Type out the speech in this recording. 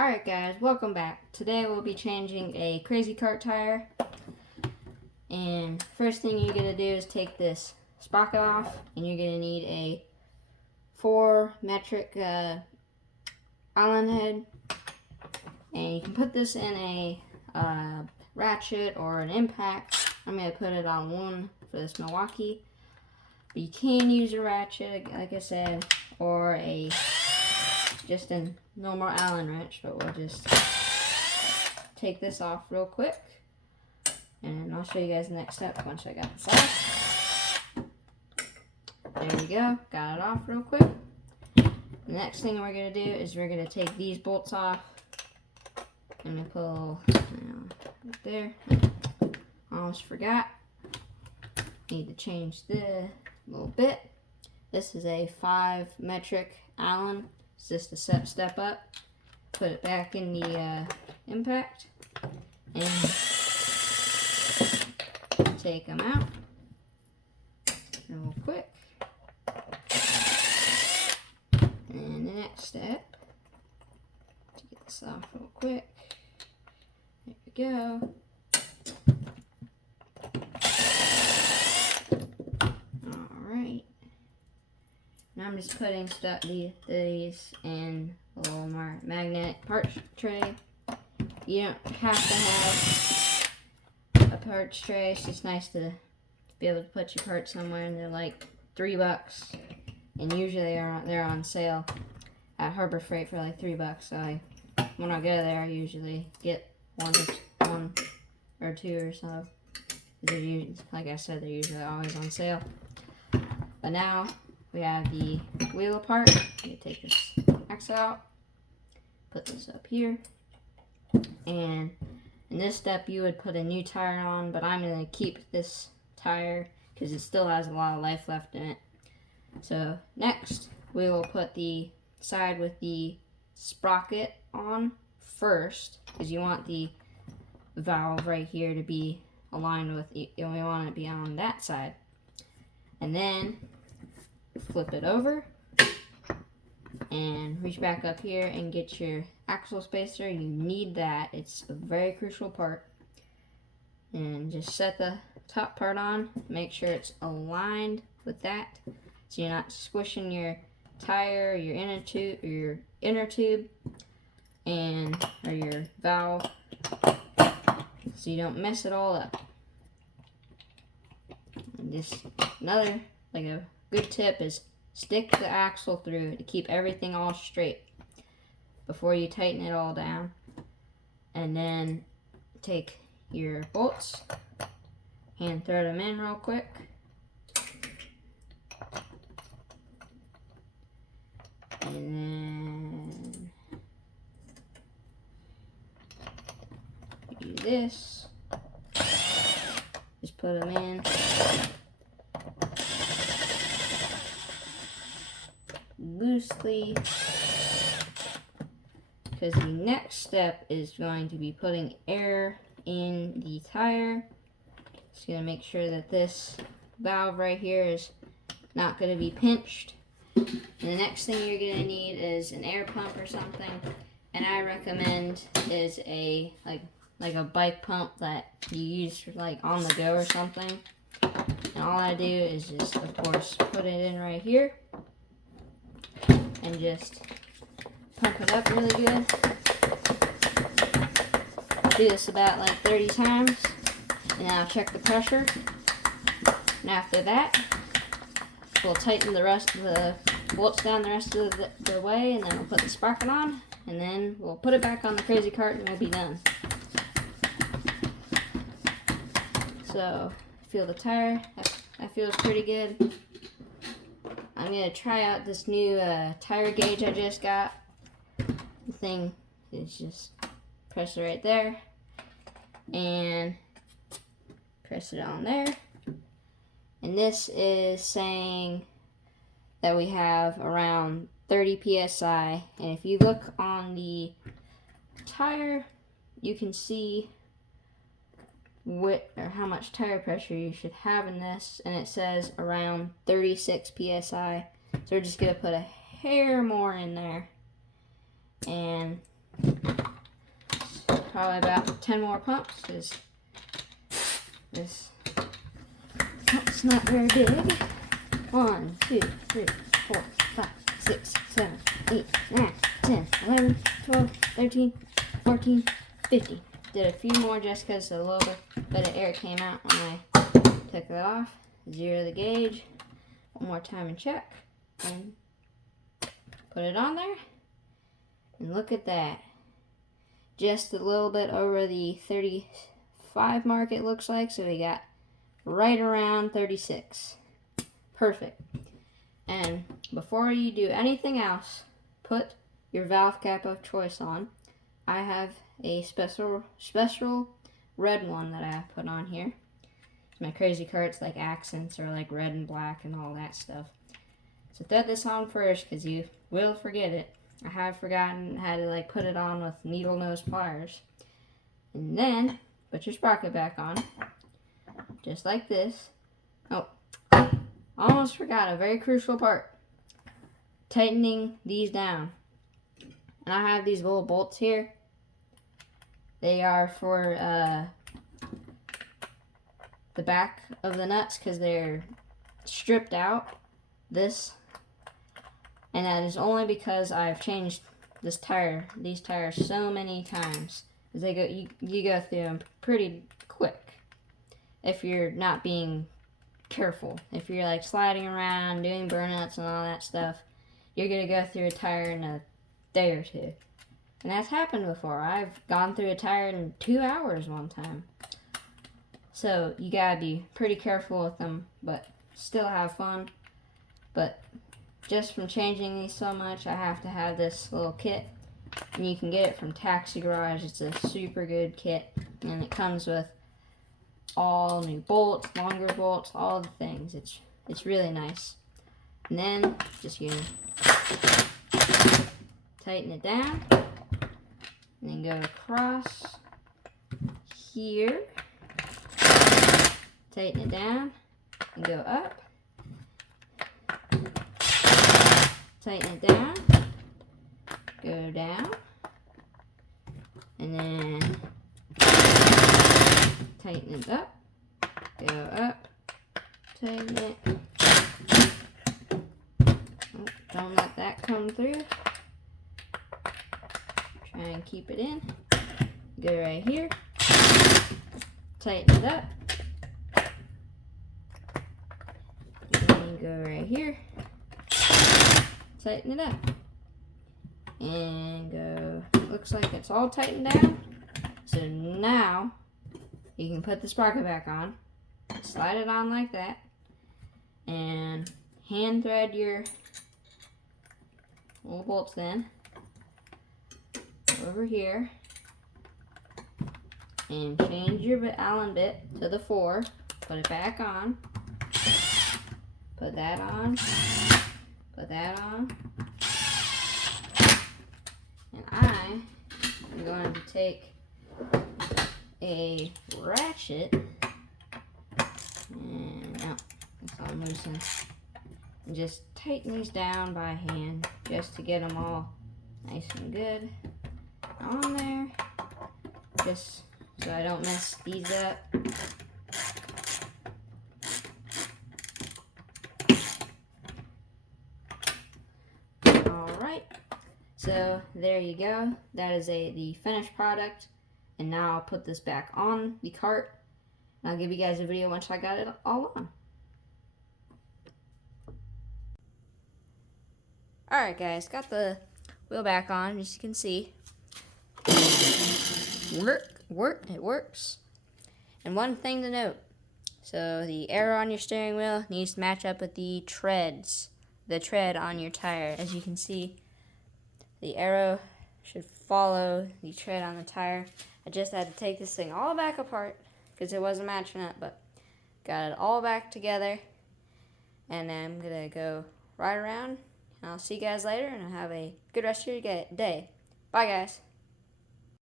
Alright guys, welcome back. Today we'll be changing a Crazy Kart tire. And first thing you're going to do is take this sprocket off. And you're going to need a 4 metric Allen head. And you can put this in a ratchet or an impact. I'm going to put it on one for this Milwaukee. But you can use a ratchet, like I said, or just a normal Allen wrench, but we'll just take this off real quick, and I'll show you guys the next step once I got this off. There you go, got it off real quick. The next thing we're going to do is we're going to take these bolts off. I'm going to put a little, right there. Almost forgot. Need to change the little bit. This is a 5 metric Allen. It's just a step up. Put it back in the impact and take them out real quick. And the next step, to get this off real quick. There we go. I'm just putting these in a little more magnetic parts tray. You don't have to have a parts tray. It's just nice to be able to put your parts somewhere, and they're like $3. And usually they're on sale at Harbor Freight for like $3. So when I go there, I usually get one or two or so. Like I said, they're usually always on sale. But now we have the wheel apart. You take this axle out, put this up here, and in this step you would put a new tire on, but I'm going to keep this tire because it still has a lot of life left in it. So next we will put the side with the sprocket on first, because you want the valve right here to be aligned with, we want it to be on that side, and then flip it over and reach back up here and get your axle spacer. You need that. It's a very crucial part. And just set the top part on. Make sure it's aligned with that, so you're not squishing your tire, your inner tube, and or your valve, so you don't mess it all up. And just another a good tip is stick the axle through to keep everything all straight before you tighten it all down. And then take your bolts, hand thread them in real quick. And then do this. Just put them in. Loosely, because the next step is going to be putting air in the tire. Just going to make sure that this valve right here is not going to be pinched. And the next thing you're going to need is an air pump or something, and I recommend is a like a bike pump that you use for on the go or something. And all I do is just, of course, put it in right here and just pump it up really good. Do this about 30 times, and then I'll check the pressure. And after that, we'll tighten the rest of the bolts down the rest of the way, and then we'll put the sprocket on, and then we'll put it back on the Crazy Kart, and we'll be done. So, feel the tire. That feels pretty good. I'm going to try out this new tire gauge I just got. The thing is just press it right there and press it on there. And this is saying that we have around 30 psi. And if you look on the tire, you can see how much tire pressure you should have in this, and it says around 36 psi. So we're just gonna put a hair more in there, and probably about 10 more pumps because this pump's not very big. 1, 2, 3, 4, 5, 6, 7, 8, 9, 10, 11, 12, 13, 14, 15. Did a few more just because a little bit of air came out when I took that off. Zero the gauge. One more time and check. And put it on there. And look at that. Just a little bit over the 35 mark it looks like. So we got right around 36. Perfect. And before you do anything else, put your valve cap of choice on. I have a special red one that I put on here. My crazy carts like accents are like red and black and all that stuff. So throw this on first because you will forget it. I have forgotten how to like put it on with needle nose pliers. And then put your sprocket back on. Just like this. Oh, almost forgot a very crucial part. Tightening these down. And I have these little bolts here. They are for the back of the nuts because they're stripped out. And that is only because I've changed these tires so many times. As they go, you go through them pretty quick if you're not being careful. If you're like sliding around, doing burnouts and all that stuff, you're gonna go through a tire in a day or two. And that's happened before. I've gone through a tire in 2 hours one time. So you gotta be pretty careful with them, but still have fun. But just from changing these so much, I have to have this little kit. And you can get it from Taxi Garage. It's a super good kit. And it comes with all new bolts, longer bolts, all the things. It's really nice. And then just gonna tighten it down. And then go across here. Tighten it down. And go up. Tighten it down. Go down. And then tighten it up. Go up. Tighten it. Oh, don't let that come through. Try and keep it in. Go right here. Tighten it up. And go right here. Tighten it up. And go. Looks like it's all tightened down. So now you can put the sprocket back on. Slide it on like that. And hand thread your little bolts in over here. And change your Allen bit to the 4. Put it back on. Put that on. Put that on. And I am going to take a ratchet. And no, it's all loosened. And just tighten these down by hand just to get them all nice and good on there. Just so I don't mess these up. Alright, so there you go. That is the finished product. And now I'll put this back on the cart. And I'll give you guys a video once I got it all on. Alright guys, got the wheel back on, as you can see. It works. And one thing to note, so the arrow on your steering wheel needs to match up with the tread on your tire. As you can see, the arrow should follow the tread on the tire. I just had to take this thing all back apart because it wasn't matching up, but got it all back together. And then I'm gonna go right around, and I'll see you guys later, and have a good rest of your day. Bye guys.